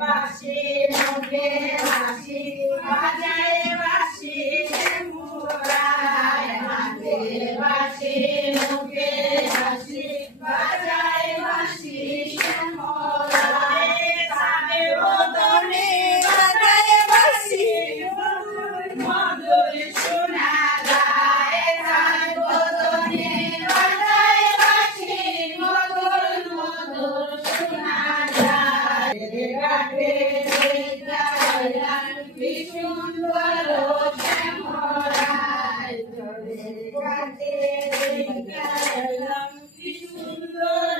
বাঁশি মুখে হাসি বাজায় বাঁশি মুরায় হাতে বাঁশি মুখে হাসি বাজায় বাঁশি মুরায় সাদে বদনে বাজায় বাঁশি মধুর শোনা যায় সাদে বদনে বাজায় বাঁশি মধুর মধুর শোনা যায় গাতে কি সুন্দর শ্যামরায় গাতে কি সুন্দর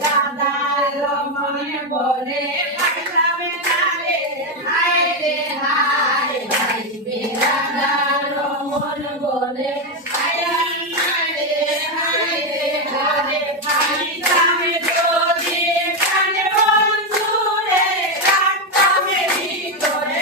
রাধা রমন বলে পাইলামে নারে হায় রে হায় ভাইবে রাধা রমন বলে পাইলামে হায় রে হায় পাইলামে যদি কানে বন্ধুরে রাখতামে ভিতরে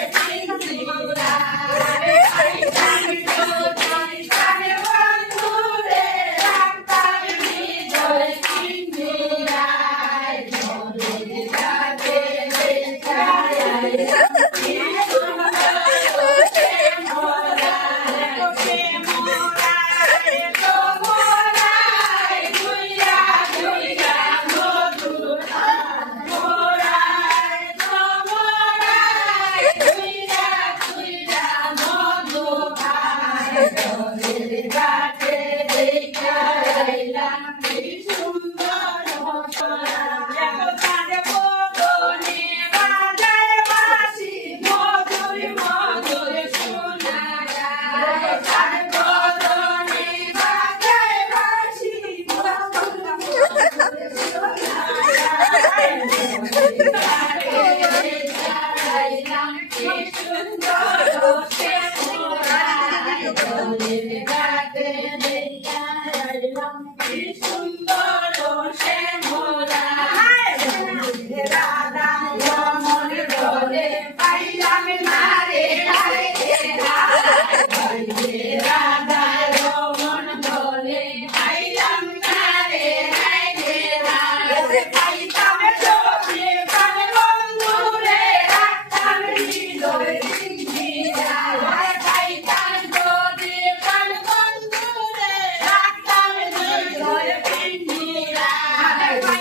পিঞ্জিরা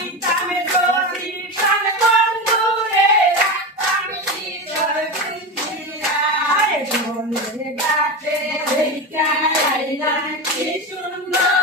পাইলামে যদি কানে বন্ধুরে রাখতামে ভিতরে পিঞ্জিরা মনের কাছে সুন্দর